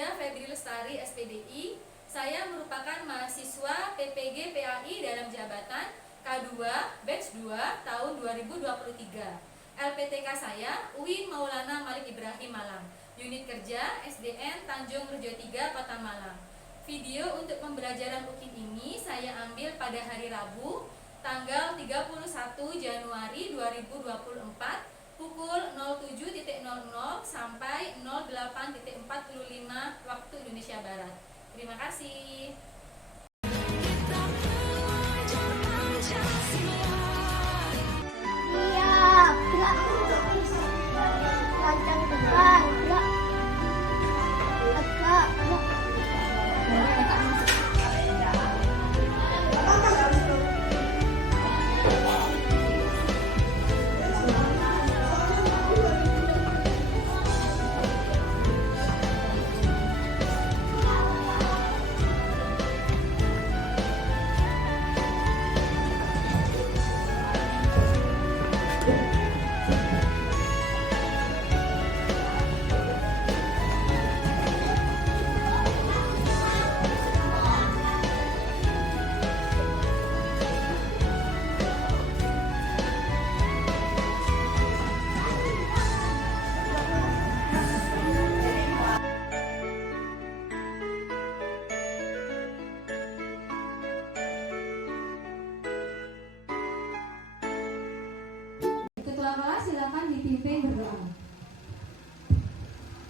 Farida Febri Lestari, SPDI. Saya merupakan mahasiswa PPG PAI dalam jabatan K2 Batch 2 tahun 2023. LPTK saya UIN Maulana Malik Ibrahim Malang. Unit kerja SDN Tanjung Rejo 3 Kota Malang. Video untuk pembelajaran UKIN ini saya ambil pada hari Rabu tanggal 31 Januari 2024 pukul 07.00 sampai 08.45 waktu Indonesia Barat. Terima kasih. Ketua kelas silakan dipimpin berdoa.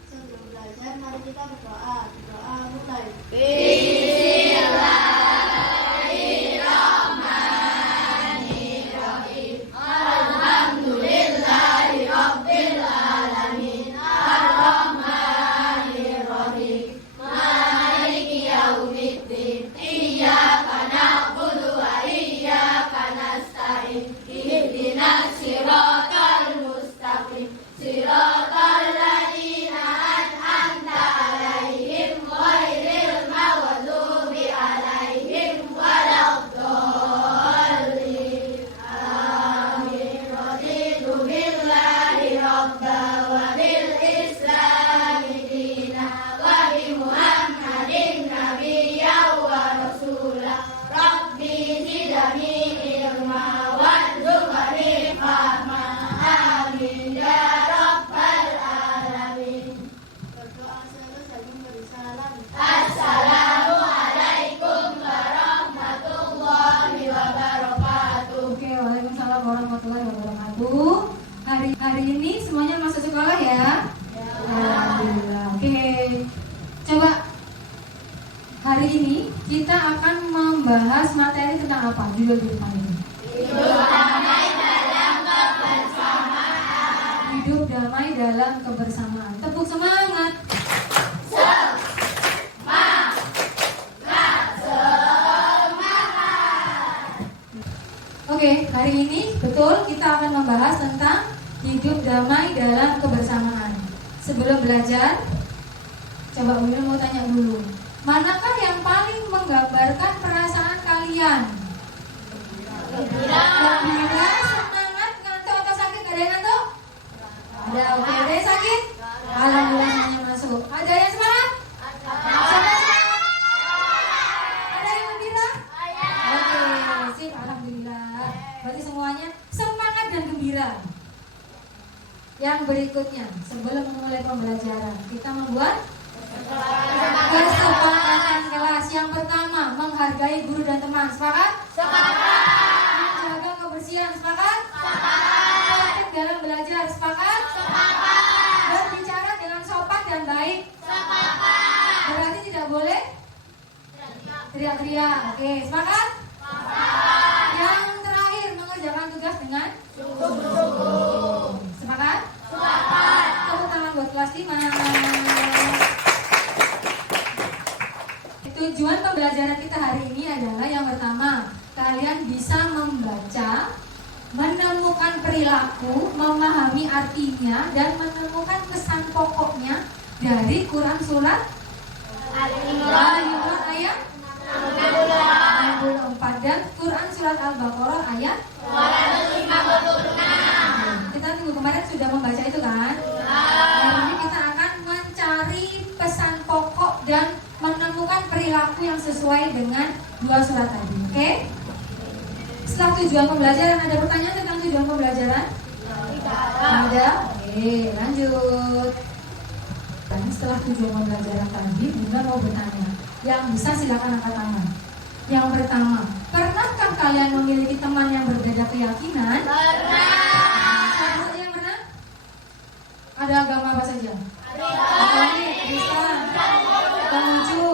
Sebelum belajar, mari kita berdoa. Berdoa mulai. Bismillahirrahmanirrahim. Alhamdulillahirabbil alamin. Arrahmanirrahim. Maliki yaumiddin. Iyyaka na'budu wa iyyaka nasta'in. Ihdinas siratal mustaqim. Siratal ladzina an'amta 'alaihim ghairil maghdubi alaihim waladdallin. Amin. Raditu billahi rabba wa bil islami dina wa bi Muhammadin nabiyyan wa rasula. Rabbi zidni ilma warzuqni fahma. Amin ya rabbal alamin. Berdoa selesai memberi salam. Assalamualaikum warahmatullahi wabarakatuh. Oke, waalaikumsalam warahmatullahi wabarakatuh. Hari ini semuanya masuk sekolah ya? Alhamdulillah. Oke. Coba hari ini kita akan membahas materi tentang apa? Judul ini. Hidup damai dalam kebersamaan. Tepuk semangat. Oke, hari ini betul kita akan membahas tentang hidup damai dalam kebersamaan. Sebelum belajar, coba Umil mau tanya dulu. Manakah yang paling menggambarkan perasaan kalian? Gembira, semangat, ngantuk atau sakit? Ada yang ngantuk? Ada, oke. Ada yang sakit? Alhamdulillah semuanya masuk. Ada yang semangat? Siapa semangat? Ada yang gembira? Oke, sip, alhamdulillah. Berarti semuanya semangat dan gembira. Yang berikutnya, sebelum memulai pembelajaran, kita membuat kesepakatan kelas. Yang pertama, menghargai guru dan teman. Sepakat? Menjaga kebersihan. Sepakat? Praktik dalam belajar. Sepakat? Berbicara dengan sopan dan baik. Berarti tidak boleh teriak-teriak. Oke, sepakat? Yang terakhir, mengerjakan tugas dengan sungguh-sungguh. Sepakat? Tepuk tangan buat kelas 5. Tujuan pembelajaran kita hari ini adalah yang pertama, kalian bisa membaca, menemukan perilaku, memahami artinya, dan menemukan pesan pokoknya dari Quran surat Al-Imran ayat 64 dan Quran surat Al-Baqarah ayat 256. Kita minggu kemarin sudah membaca itu kan? Hari ini kita akan mencari pesan pokok dan menemukan perilaku yang sesuai dengan 2 surat tadi. Oke? Setelah tujuan pembelajaran, ada pertanyaan tentang tujuan pembelajaran? Ada? Oke, lanjut. Dan setelah tujuan pembelajaran tadi, Bunda mau bertanya. Yang bisa silakan angkat tangan. Yang pertama, pernahkah kalian memiliki teman yang berbeda keyakinan? Pernah. Yang pernah? Ada agama apa saja? Katolik, Kristen, Konghucu,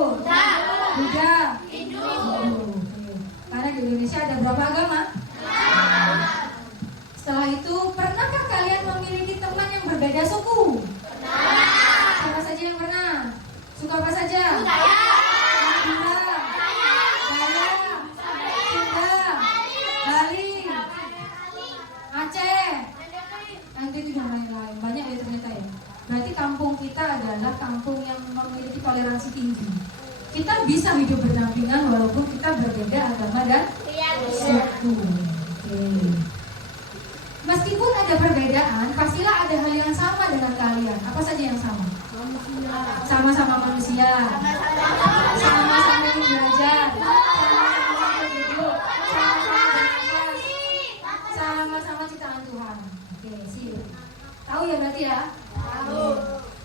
Buddha, Hindu. Karena di Indonesia ada berapa agama? Setelah itu, pernahkah kalian memiliki teman yang berbeda suku? Siapa saja yang pernah? Suku apa saja? Sunda, Dayak, Sunda, Bali, Aceh, nanti itu yang lain-lain. Banyak ya ternyata ya. Berarti kampung kita adalah kampung yang memiliki toleransi tinggi. Kita bisa hidup berdampingan walaupun kita berbeda agama dan suku. Oke. Meskipun ada perbedaan, pastilah ada hal yang sama dengan kalian. Apa saja yang sama? Sama-sama manusia, sama-sama ingin belajar, sama-sama hidup, sama-sama bernafas, sama-sama ciptaan Tuhan. Oke, sip. Tahu ya berarti ya? Tahu.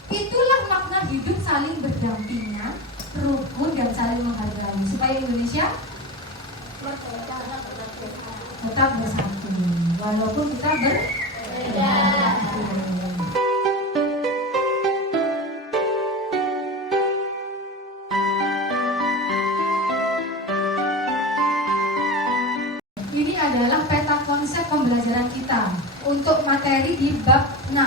Itulah makna hidup saling berdampingan, rukun dan saling menghargai supaya Indonesia tetap bersatu walaupun kita berbeda. Ini adalah peta konsep pembelajaran kita untuk materi di bab 6.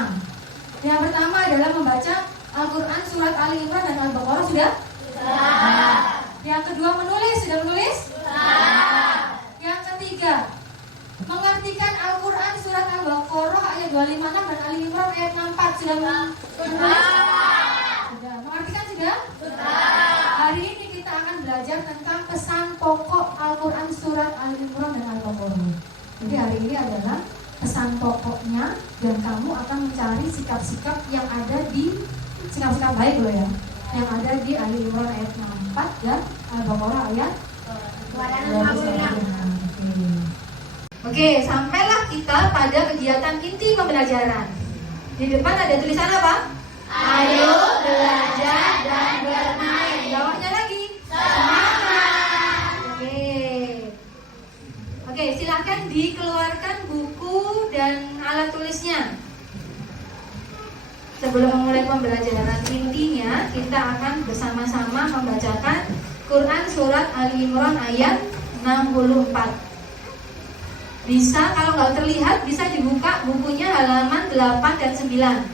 Yang pertama adalah membaca Al-Quran surat Ali Imran dan Al-Baqarah sudah? Sudah. Yang kedua menulis, sudah menulis? Sudah. Yang ketiga mengartikan Al-Quran surat Al-Baqarah ayat 256 dan Ali Imran ayat 64 sudah menulis? Sudah. Mengartikan sudah? Sudah. Hari ini kita akan belajar tentang pesan pokok Al-Quran surat Ali Imran dan Al-Baqarah. Jadi hari ini adalah pesan pokoknya dan kamu akan mencari sikap-sikap yang ada di sikap-sikap baik loh ya, yang ada di Ali Imran ayat 64 dan Al-Baqarah ayat 256. Oke, sampailah kita pada kegiatan inti pembelajaran. Di depan ada tulisan apa? Ayo belajar dan bermain. Jawabnya lagi. Semangat. Oke, silakan dikeluarkan buku dan alat tulisnya. Sebelum memulai pembelajaran intinya, kita akan bersama-sama membacakan Quran surat Ali Imran ayat 64. Bisa, kalau nggak terlihat, bisa dibuka bukunya halaman 8 dan 9.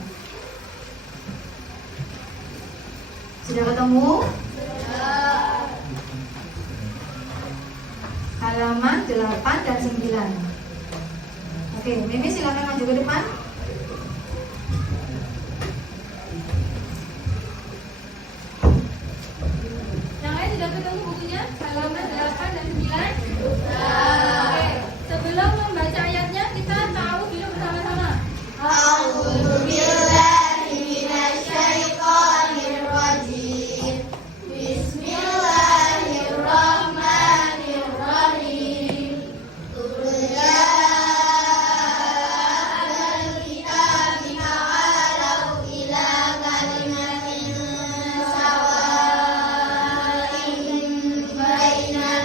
Sudah ketemu? Halaman 8 dan 9. Oke, Mimi silakan maju ke depan. Yang lain sudah ketemu bukunya? Halaman 8 dan 9? Oke, sebelum membaca ayatnya, kita tahu dulu bersama-sama. A'udzubillahi minasyaitonirrajim. Bismillahirrahmanirrahim. Baina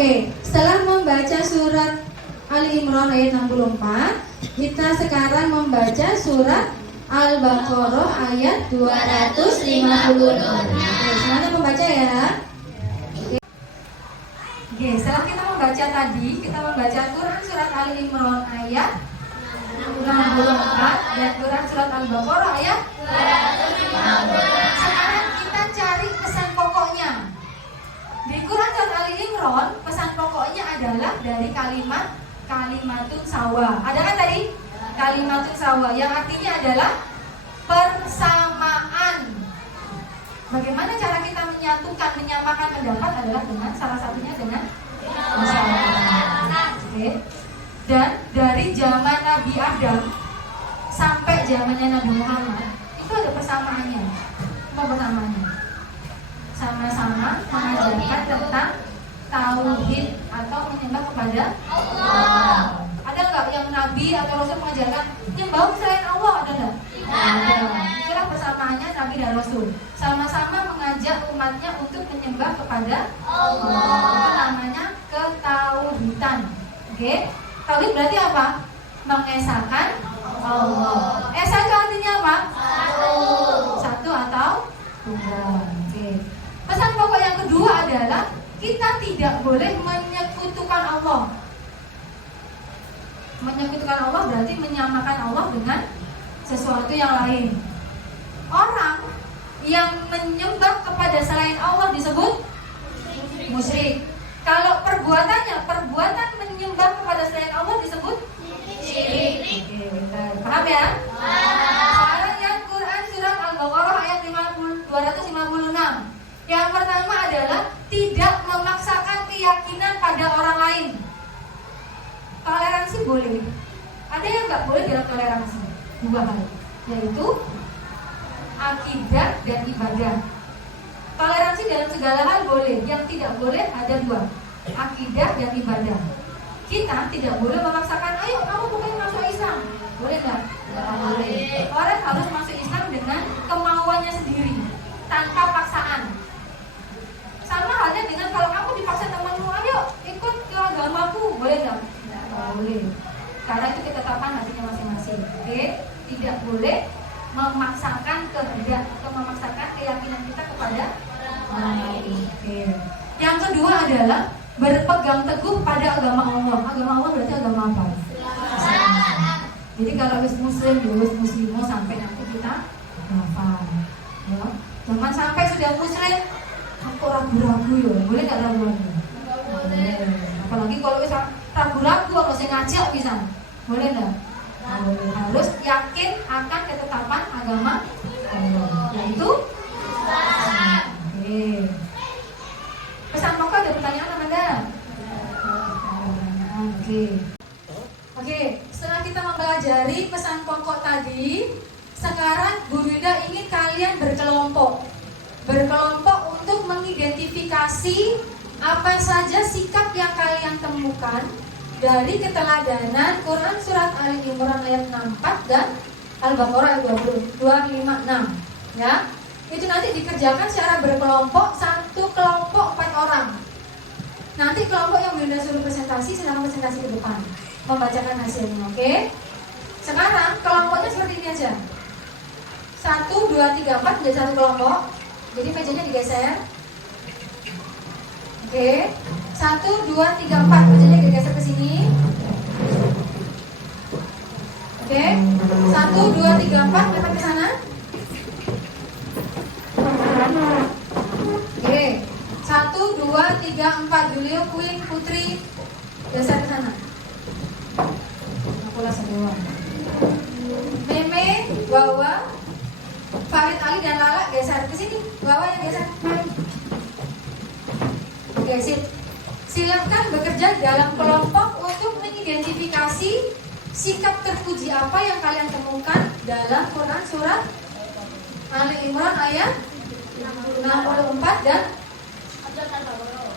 Oke, setelah membaca surat Ali Imran ayat 64, kita sekarang membaca surat Al-Baqarah ayat 256. Oke, semuanya membaca ya. Oke, setelah kita membaca tadi, kita membaca Quran surat Ali Imran ayat 64 dan Quran surat Al-Baqarah ayat 256. Sekarang kita cari pesan pokoknya. Di Quran surat Ali Imran, pesan pokoknya adalah dari kalimatun sawa. Ada kan tadi? Kalimatun sawa yang artinya adalah persamaan. Bagaimana cara kita menyamakan pendapat adalah dengan salah satunya dengan musyawarah. Oke. Dan dari zaman Nabi Adam sampai zamannya Nabi Muhammad itu ada persamaannya. Apa persamaannya? Sama-sama mengajarkan tentang tauhid atau menyembah kepada Allah. Ada nggak yang Nabi atau Rasul mengajarkan menyembah selain Allah? Ada nggak? Ada. Itulah persamaannya Nabi dan Rasul. Sama-sama mengajak umatnya untuk menyembah kepada Allah. Itu namanya ketauhidan. Oke? Tauhid berarti apa? Mengesahkan Allah. Esa itu artinya apa? Satu atau tunggal. Oke. Pesan pokok yang kedua adalah kita tidak boleh menyekutukan Allah. Menyekutukan Allah berarti menyamakan Allah dengan sesuatu yang lain. Orang yang menyembah kepada selain Allah disebut musyrik. Kalau perbuatan menyembah kepada selain Allah disebut syirik. Paham ya? Sekarang yang Quran surat Al-Baqarah ayat 256. Yang pertama adalah tidak memaksakan keyakinan pada orang lain. Toleransi boleh. Ada yang nggak boleh dalam toleransi? Dua hal, yaitu akidah dan ibadah. Toleransi dalam segala hal boleh. Yang tidak boleh ada dua, akidah dan ibadah. Kita tidak boleh memaksakan, ayo kamu bukan masuk Islam. Boleh nggak? Nggak boleh. Orang harus masuk Islam dengan kemauannya sendiri, tanpa paksaan. Sama halnya dengan kalau kamu dipaksa temanmu, ayo ikut ke agamaku, boleh nggak? Nggak boleh. Karena itu ketetapan hatinya masing-masing. Oke? Tidak boleh memaksakan kehendak atau memaksakan keyakinan kita kepada orang lain. Oke. Yang kedua adalah berpegang teguh pada agama Allah. Agama Allah berarti agama apa? Jadi kalau muslim, muslimah sampai nanti kita hafal. Ya. Jangan sampai sudah muslim aku ragu-ragu ya. Boleh nggak ragu-ragu? Boleh. Apalagi kalau ragu-ragu atau saya ngajak bisa. Boleh nggak? Boleh. Harus yakin akan ketetapan agama Allah, yaitu Islam. Oke. Pesan pokok ada pertanyaan apa enggak? Oke. Oke, setelah kita mempelajari pesan pokok tadi, sekarang Bu Wilda ingin kalian berkelompok untuk mengidentifikasi apa saja sikap yang kalian temukan dari keteladanan Quran surat Ali Imran ayat 64 dan Al-Baqarah ayat 256. Ya, itu nanti dikerjakan secara berkelompok, satu kelompok 4 orang. Nanti kelompok yang Wilda suruh presentasi, sedang presentasi ke depan, membacakan hasilnya. Oke? Sekarang kelompoknya seperti ini aja. 1, 2, 3, 4 menjadi satu kelompok. Jadi mejanya digeser. Oke. 1, 2, 3, 4 mejanya digeser ke sini. Oke. 1, 2, 3, 4 lempar ke sana. Oke. 1, 2, 3, 4 Julio, Queen, Putri geser ke sana. Aku langsung doang. Meme, Wawa, Farid, Ali dan Lala geser ke sini. Wawa yang geser. Oke, sip. Silakan bekerja dalam kelompok untuk mengidentifikasi sikap terpuji apa yang kalian temukan dalam Quran surat Ali Imran ayat 64 dan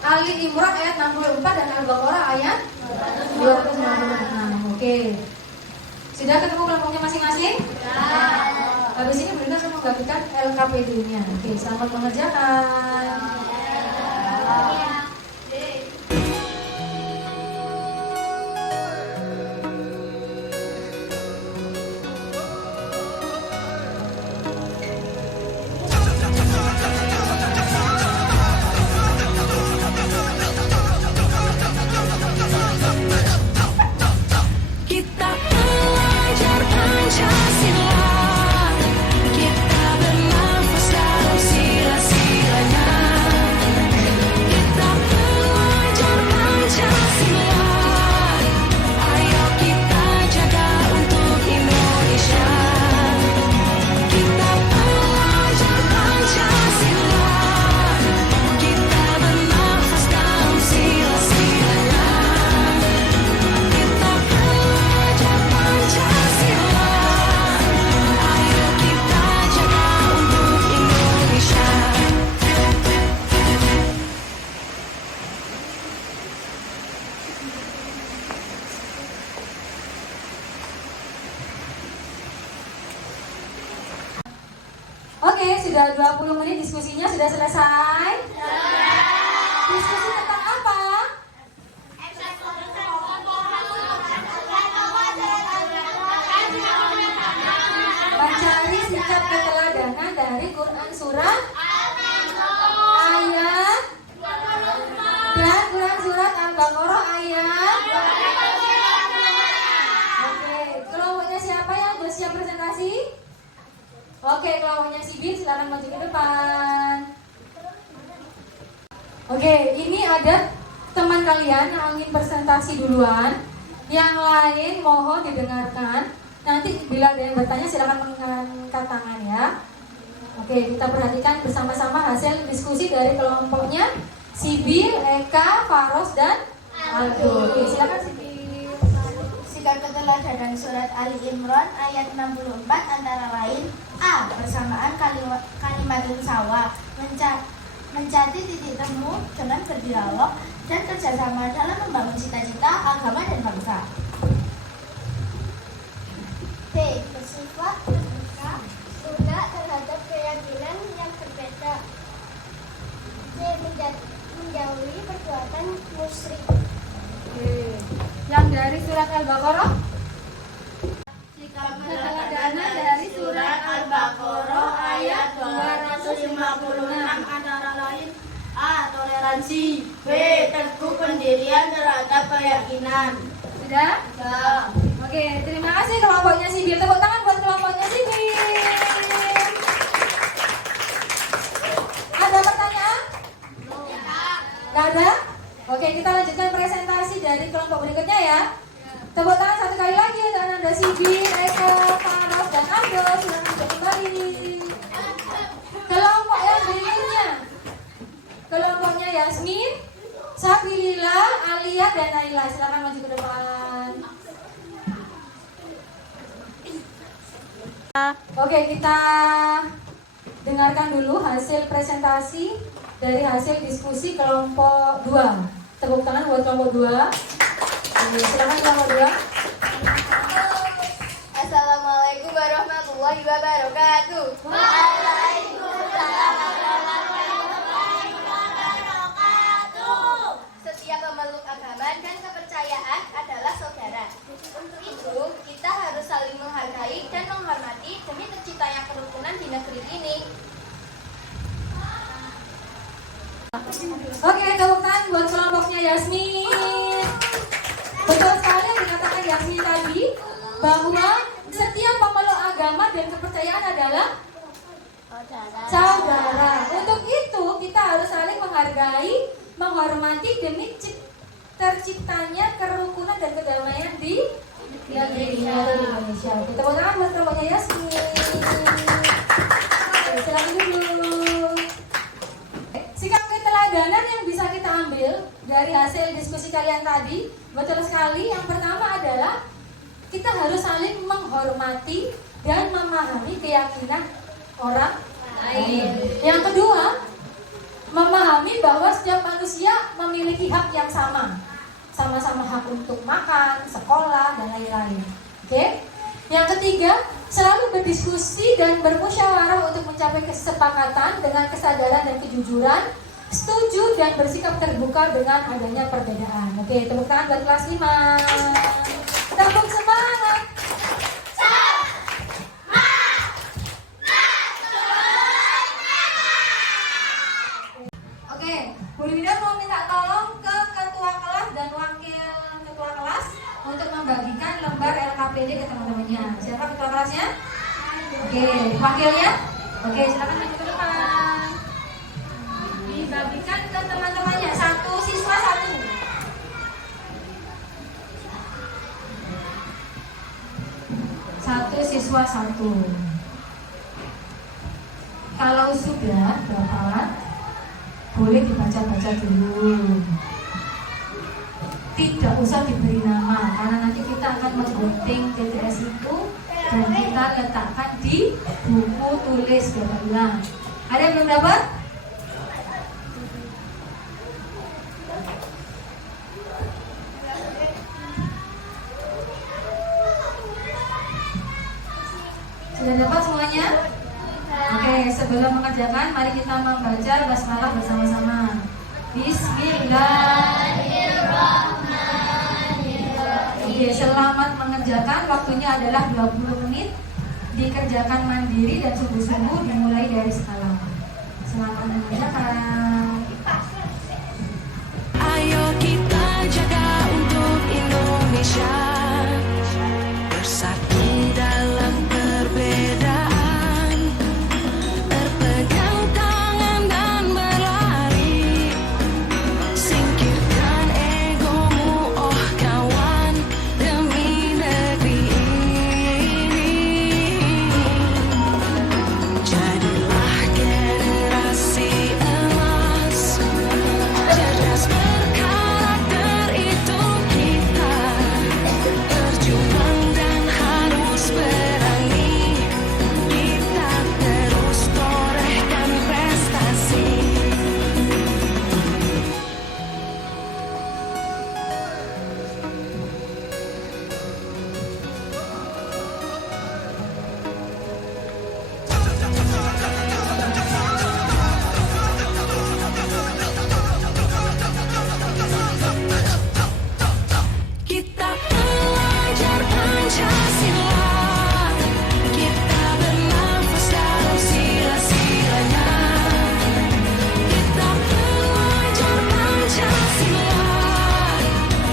Ali Imran ayat 64 dan Al-Baqarah ayat 256. Oke. Sudah ketemu kelompoknya masing-masing? Ya. Habis ini Brenda akan membagikan LKPD-nya. Oke, selamat mengerjakan. Ya. diskusinya sudah selesai? Diskusi tentang apa? Mencari sikap keteladanan dari Quran surah ayat dan Quran surat Al-Baqarah ayat. Oke, kelompoknya siapa yang bersiap presentasi? Oke, kelompoknya Sibin silakan maju ke depan. Oke, ini ada teman kalian yang ingin presentasi duluan. Yang lain mohon didengarkan. Nanti bila ada yang bertanya silakan mengangkat tangan ya. Oke, kita perhatikan bersama-sama hasil diskusi dari kelompoknya Sibil, Eka, Faros, dan Aldo. Oke, silakan Sibil. Sikap keteladanan surat Ali Imran ayat 64 antara lain A. Persamaan kalimatun sawa, mencari titik temu dengan berdialog dan kerjasama dalam membangun cita-cita, agama, dan bangsa. B. Bersifat terbuka, tunda terhadap keyakinan yang berbeda. C. Menjauhi perbuatan musyrik. Oke. Yang dari surat Al-Baqarah? Sikap keteladanan dari surat Al-Baqarah ayat 256 antara lain A. Toleransi, B. Teguh pendirian terhadap keyakinan. Sudah? Sudah. Oke, terima kasih kelompoknya Sibil. Tepuk tangan buat kelompoknya Sibil. Ada pertanyaan? Nggak ada? Oke, kita lanjutkan presentasi dari kelompok berikutnya ya. Tepuk tangan satu kali lagi untuk Anda Sibil, Eko, Faros, dan Aldo. Silakan duduk kembali. Kelompok yang berikutnya, kelompoknya Yasmin, Sabilila, Alia, dan Naila. Silakan maju ke depan. Oke, kita dengarkan dulu hasil presentasi dari hasil diskusi kelompok 2. Tepuk tangan buat kelompok 2. Silakan kelompok 2. Assalamualaikum warahmatullahi wabarakatuh. Waalaikumsalam warahmatullahi wabarakatuh. Setiap pemeluk agama dan kepercayaan adalah saudara. Untuk itu, kita harus saling menghargai dan menghormati demi terciptanya kerukunan di negeri ini. Oke, tepuk tangan buat kelompoknya Yasmin. Betul sekali yang dikatakan Yasmin tadi, bahwa setiap pemeluk agama dan kepercayaan adalah saudara. Untuk itu kita harus saling menghargai, menghormati demi terciptanya kerukunan dan kedamaian di negeri Indonesia. Kita tepuk tangan buat kelompoknya Yasmin. Oke, silakan dulu. Sikap keteladanan yang bisa kita ambil dari hasil diskusi kalian tadi, betul sekali. Yang pertama adalah kita harus saling menghormati dan memahami keyakinan orang lain. Yang kedua, memahami bahwa setiap manusia memiliki hak yang sama. Sama-sama hak untuk makan, sekolah, dan lain-lain. Oke? Yang ketiga, selalu berdiskusi dan bermusyawarah untuk mencapai kesepakatan dengan kesadaran dan kejujuran, setuju dan bersikap terbuka dengan adanya perbedaan. Oke, tepuk tangan buat kelas 5. Tepuk semangat. Oke, Bu Linda mau minta tolong ke ketua kelas dan wakil ketua kelas untuk membagikan lembar LKPD ke teman-temannya. Siapa ketua kelasnya? Oke, wakilnya? Oke, silakan maju ke depan. Dibagikan ke teman-temannya. Satu siswa satu. Satu siswa satu. Kalau sudah dapat, boleh dibaca-baca dulu. Tidak usah diberi nama, karena nanti kita akan menggunting TTS itu dan kita letakkan di buku tulis ulang. Ada yang belum dapat? Sudah dapat semuanya? Oke, Oke, sebelum mengerjakan, mari kita membaca basmalah bersama-sama. Bismillahirrahmanirrahim. Oke, selamat mengerjakan. Waktunya adalah 20 menit. Dikerjakan mandiri dan sungguh-sungguh dimulai dari sekarang. Selamat mengerjakan. Ayo kita jaga untuk Indonesia, bersatu dalam perbedaan, berpegang tangan dan berlari, singkirkan egomu oh kawan, demi negeri ini. Jadilah generasi emas, cerdas berkarakter itu kita, berjuang dan harus berani, kita terus torehkan prestasi. Kita belajar Pancasila, kita bernafas dalam sila-silanya. Kita belajar Pancasila,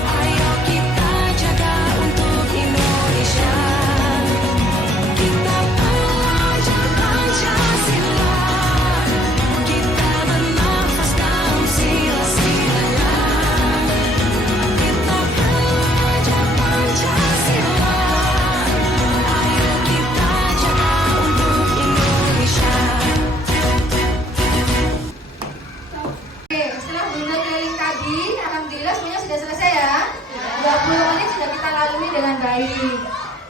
ayo kita jaga untuk Indonesia. Kita belajar Pancasila, kita bernafas dalam sila-silanya. Kita belajar Pancasila, ayo kita jaga untuk Indonesia. Oke, setelah bunda keliling tadi, alhamdulillah semuanya sudah selesai ya. 20 menit sudah kita lalui dengan baik.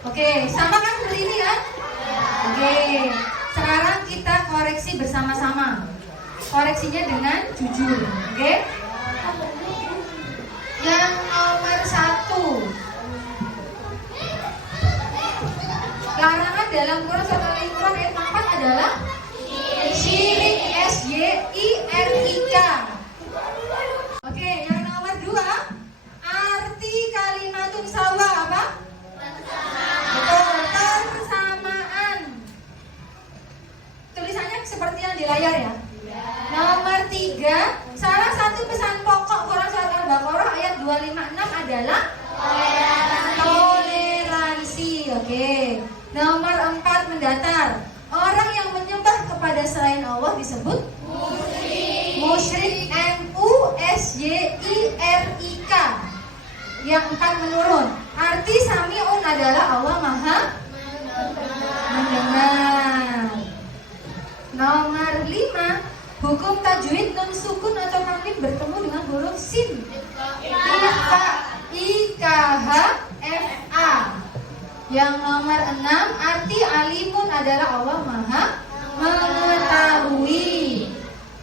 Oke, sama kan seperti ini kan? Oke, sekarang kita koreksi bersama-sama. Koreksinya dengan jujur, oke? Yang nomor 1, larangan dalam Quran surat Al-Imran ayat 4 adalah syirik, SYIRIK. Oke, yang nomor 2, arti kalimatun sawa apa? Betul, persamaan. Tulisannya seperti yang di layar ya. Nomor 3, salah satu pesan pokok Quran surat Al-Baqarah ayat 256 adalah toleransi. Oke. Nomor 4, mendatar. Orang yang menyembah kepada selain Allah disebut musyrik. MUSYIRIK. Yang 4, menurun. Arti sami'un adalah Allah Maha mendengar. Nomor 5, hukum tajwid nun sukun atau tanwin bertemu dengan huruf sin. IKHFA. Yang nomor 6, arti alimun adalah Allah Maha mengetahui.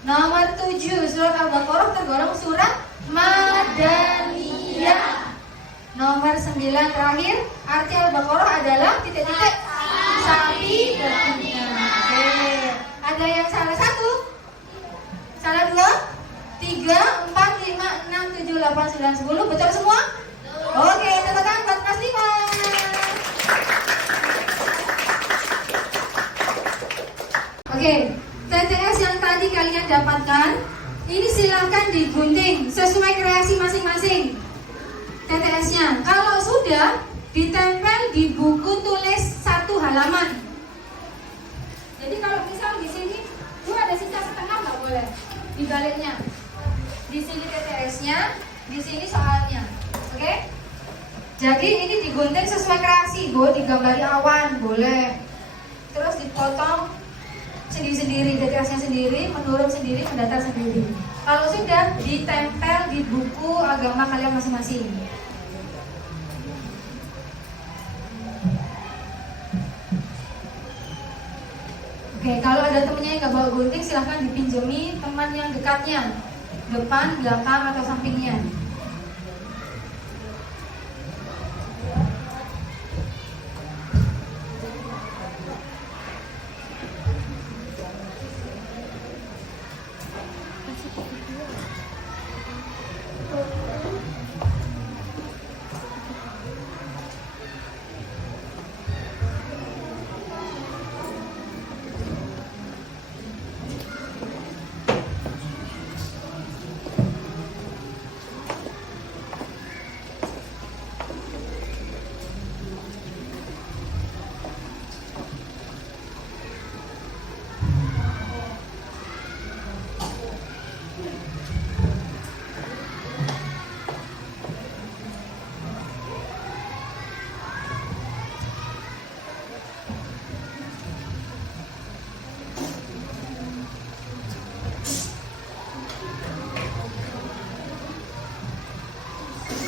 Nomor 7, surat Al-Baqarah tergolong surat Madaniyah. Nomor 9, terakhir, arti Al-Baqarah adalah titik-titik sapi berkuda. Oke, ada yang salah 1? Salah 2? 3, 4, 5, 6, 7, 8, 9, 10. Betul semua? Oke, tepuk tangan buat Mas Lima. Oke, TTS yang tadi kalian dapatkan, ini silahkan digunting sesuai kreasi masing-masing. TTS-nya, kalau sudah ditempel di buku tulis 1 halaman. Jadi kalau misal di sini itu ada sisa setengah nggak boleh, dibaliknya. Di sini TTS-nya, di sini soalnya, oke? Jadi ini digunting sesuai kreasi, boleh digambari awan, boleh. Terus dipotong sendiri-sendiri, TTS-nya sendiri, menurun sendiri, mendatar sendiri. Kalau sudah ditempel di buku agama kalian masing-masing. Oke, kalau ada temennya yang nggak bawa gunting, silahkan dipinjemi teman yang dekatnya, depan, belakang, atau sampingnya.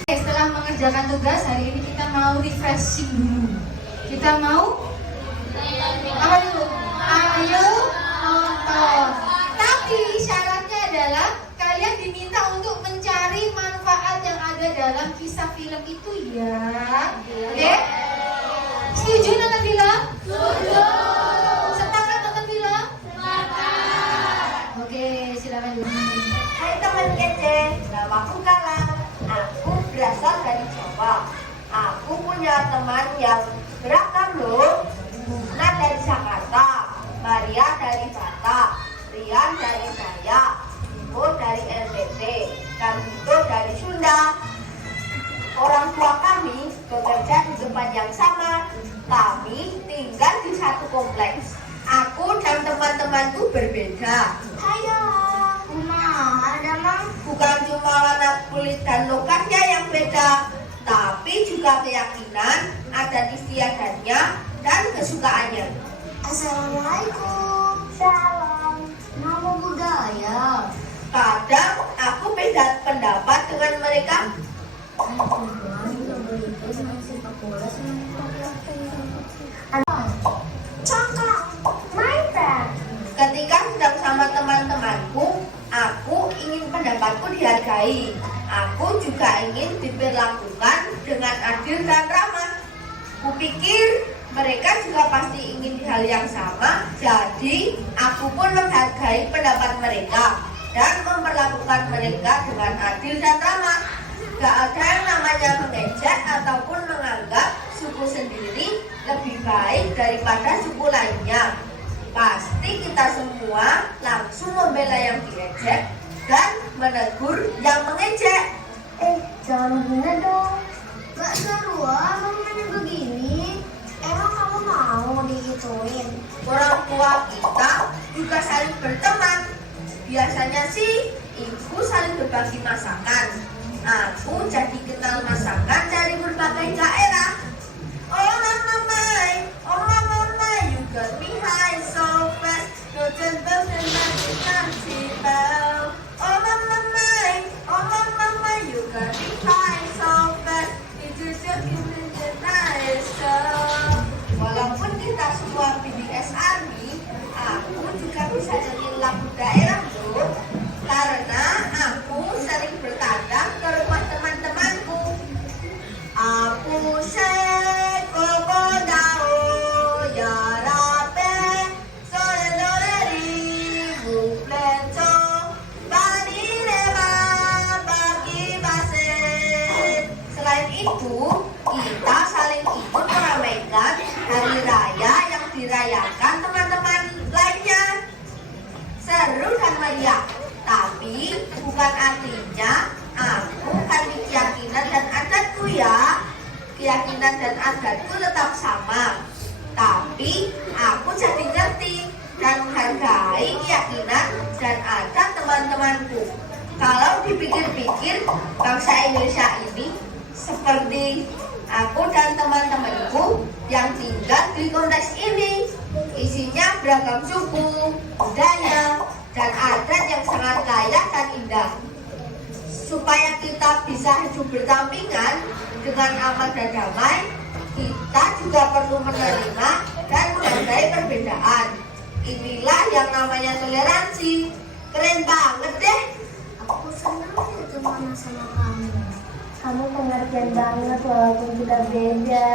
Setelah mengerjakan tugas hari ini kita mau refreshing dulu. Kita mau apa dulu? Ayo nonton. Tapi syaratnya adalah kalian diminta untuk mencari manfaat yang ada dalam kisah film itu ya. Oke? Setuju nonton film? Setuju. Sepakat nonton film? Sepakat. Oke, silakan dulu. Hai teman kece, namaku Galang. Aku berasal dari Jawa. Aku punya teman yang beragam loh. Buna dari Jakarta, Maria dari Batak, Rian dari Dayak, Timo dari NTT, dan Hugo dari Sunda. Orang tua kami bekerja di tempat yang sama. Kami tinggal di satu kompleks. Aku dan teman-temanku berbeda. Hayo, ada mang. Bukan cuma warna kulit dan lokatnya yang beda, tapi juga keyakinan, adat istiadatnya, dan kesukaannya. Assalamualaikum. Salam. Nama budaya. Kadang aku beda pendapat dengan mereka. Congkak, Minecraft. Ketika sedang sama teman-temanku, aku ingin pendapatku dihargai. Aku juga ingin diperlakukan dengan adil dan ramah. Kupikir mereka juga pasti ingin hal yang sama, jadi aku pun menghargai pendapat mereka dan memperlakukan mereka dengan adil dan ramah. Gak ada yang namanya mengejek ataupun menganggap suku sendiri lebih baik daripada suku lainnya. Pasti kita semua langsung membela yang diejek dan menegur yang mengejek. Jangan begini dong. Gak seru kamu main begini. Emang kamu mau digituin? Orang tua kita juga saling berteman. Biasanya sih ibu saling berbagi masakan. Aku jadi kenal masakan dari berbagai daerah. Oh mama, you got me high so fast. No gentle and magical. Oh mama, you got me high so fast. It is just giving the nice show. Walaupun kita semua BDS Army, aku juga bisa nyanyi lagu daerah loh. Karena aku sering bertandang ke rumah teman-temanku. Aku sekoko dao ya rape soledoreri mupleco badireba bagi basen. Selain itu, kita saling ikut meramaikan hari raya yang dirayakan teman-teman lainnya. Seru dan meriah. Tapi bukan artinya aku kan keyakinan dan adatku ya. Keyakinan dan adatku tetap sama. Tapi aku jadi ngerti dan menghargai keyakinan dan adat teman-temanku. Kalau dipikir-pikir, bangsa Indonesia ini seperti aku dan teman-temanku yang tinggal di kompleks ini. Isinya beragam suku, budaya, dan adat yang sangat kaya dan indah. Supaya kita bisa hidup berdampingan dengan aman dan damai, kita juga perlu menerima dan menghargai perbedaan. Inilah yang namanya toleransi. Keren banget deh. Aku senang berteman sama kamu. Kamu pengertian banget walaupun kita beda.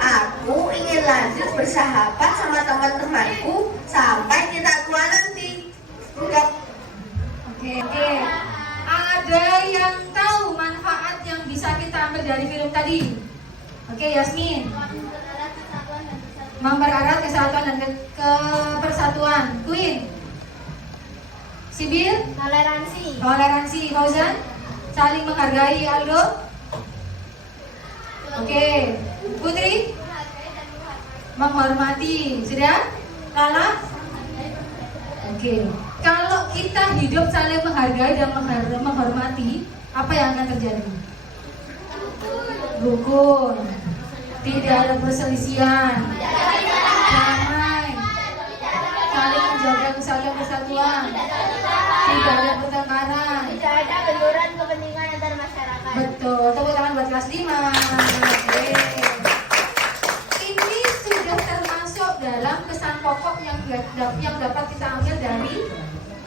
Aku ingin lanjut bersahabat sama teman-temanku sampai kita tua nanti. Udah. Oke, Oke. Ada yang tahu manfaat yang bisa kita ambil dari film tadi? Oke, Yasmin. Mempererat kesatuan dan kepersatuan. Queen. Sibil. Toleransi. Fauzan. Saling menghargai. Aldo. Oke. Putri. Menghormati. Sudah? Lala. Oke. Kalau kita hidup saling menghargai dan menghormati, apa yang akan terjadi? Rukun. Tidak ada perselisihan. Damai. Saling menjaga kesatuan. Tidak ada pertengkaran. Tidak ada benturan kepentingan antar masyarakat. Betul. Tepuk tangan buat kelas 5. Oke. Ini sudah termasuk dalam pesan pokok yang dapat kita ambil dari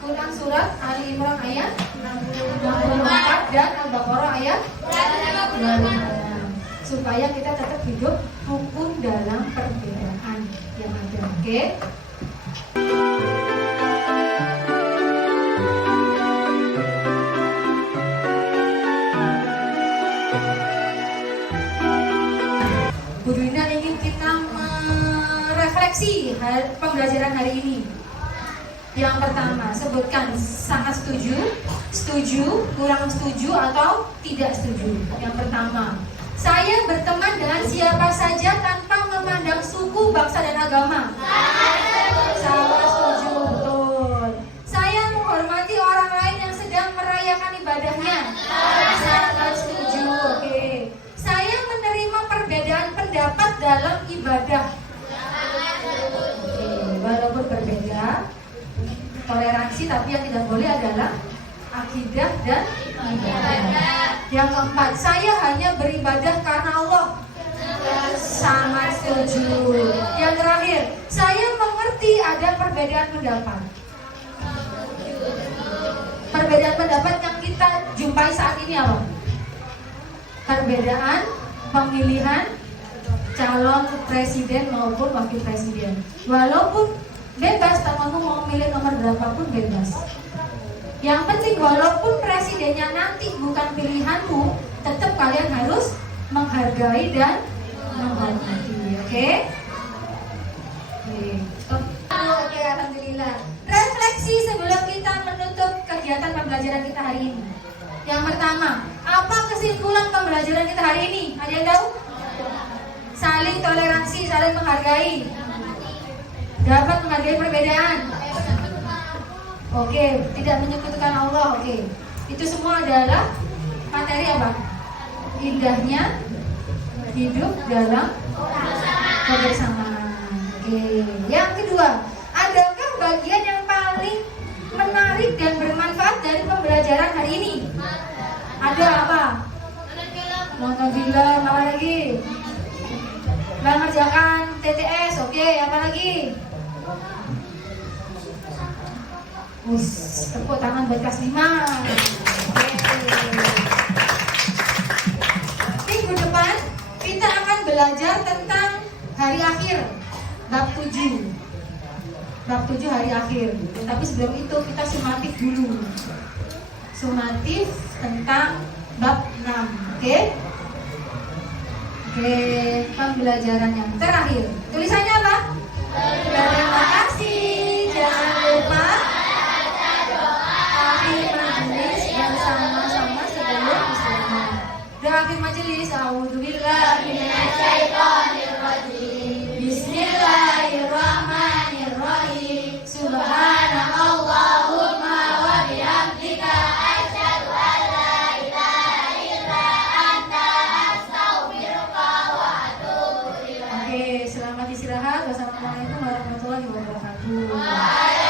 Quran surat Ali Imran ayat 64 dan Al-Baqarah ayat 26. Supaya kita tetap hidup rukun dalam perbedaan yang ada. Oke? Bu Duina ingin kita merefleksi pembelajaran hari ini. Yang pertama, sebutkan sangat setuju, kurang setuju, atau tidak setuju. Yang pertama, saya berteman dengan siapa saja tanpa memandang suku, bangsa, dan agama. Sangat setuju, betul. Saya menghormati orang lain yang sedang merayakan ibadahnya. Sangat setuju, oke. Saya menerima perbedaan pendapat dalam ibadah. Oke, walaupun berbeda, toleransi, tapi yang tidak boleh adalah akidah dan ibadah. Yang keempat, saya hanya beribadah karena Allah. Sangat setuju. Yang terakhir, saya mengerti ada perbedaan pendapat. Perbedaan pendapat yang kita jumpai saat ini apa? Perbedaan pemilihan calon presiden maupun wakil presiden. Walaupun bebas, temanmu mau milih nomor berapapun bebas. Yang penting walaupun presidennya nanti bukan pilihanmu, tetap kalian harus menghargai dan menghormati. Oke? Oke, alhamdulillah. Refleksi sebelum kita menutup kegiatan pembelajaran kita hari ini. Yang pertama, apa kesimpulan pembelajaran kita hari ini? Ada yang tahu? Saling toleransi, saling menghargai. Dapat menghargai perbedaan. Oke, tidak menyekutukan Allah. Oke, itu semua adalah materi apa? Indahnya hidup dalam kebersamaan. Oke, yang kedua, adakah bagian yang paling menarik dan bermanfaat dari pembelajaran hari ini? Ada apa? Nonton film, apa lagi? Mengerjakan TTS, oke, apa lagi? Tepuk tangan buat kelas 5. Minggu depan kita akan belajar tentang hari akhir, bab 7. Bab 7 hari akhir. Tapi sebelum itu kita sumatif dulu. Sumatif tentang bab 6. Oke? Oke, pembelajaran yang terakhir. Tulisannya apa? Terima kasih. Jangan lupa akhir majelis bersama-sama sebelum istirahat. Doa akhir majelis. A'udzubillahi minasyaitonirrajim. Bismillahirrahmanirrahim. Subhanallahumma wa bihamdika asyhadu an la ilaha illa anta astaghfiruka wa atubu ilaik. Oke, selamat istirahat. Wassalamualaikum warahmatullahi wabarakatuh.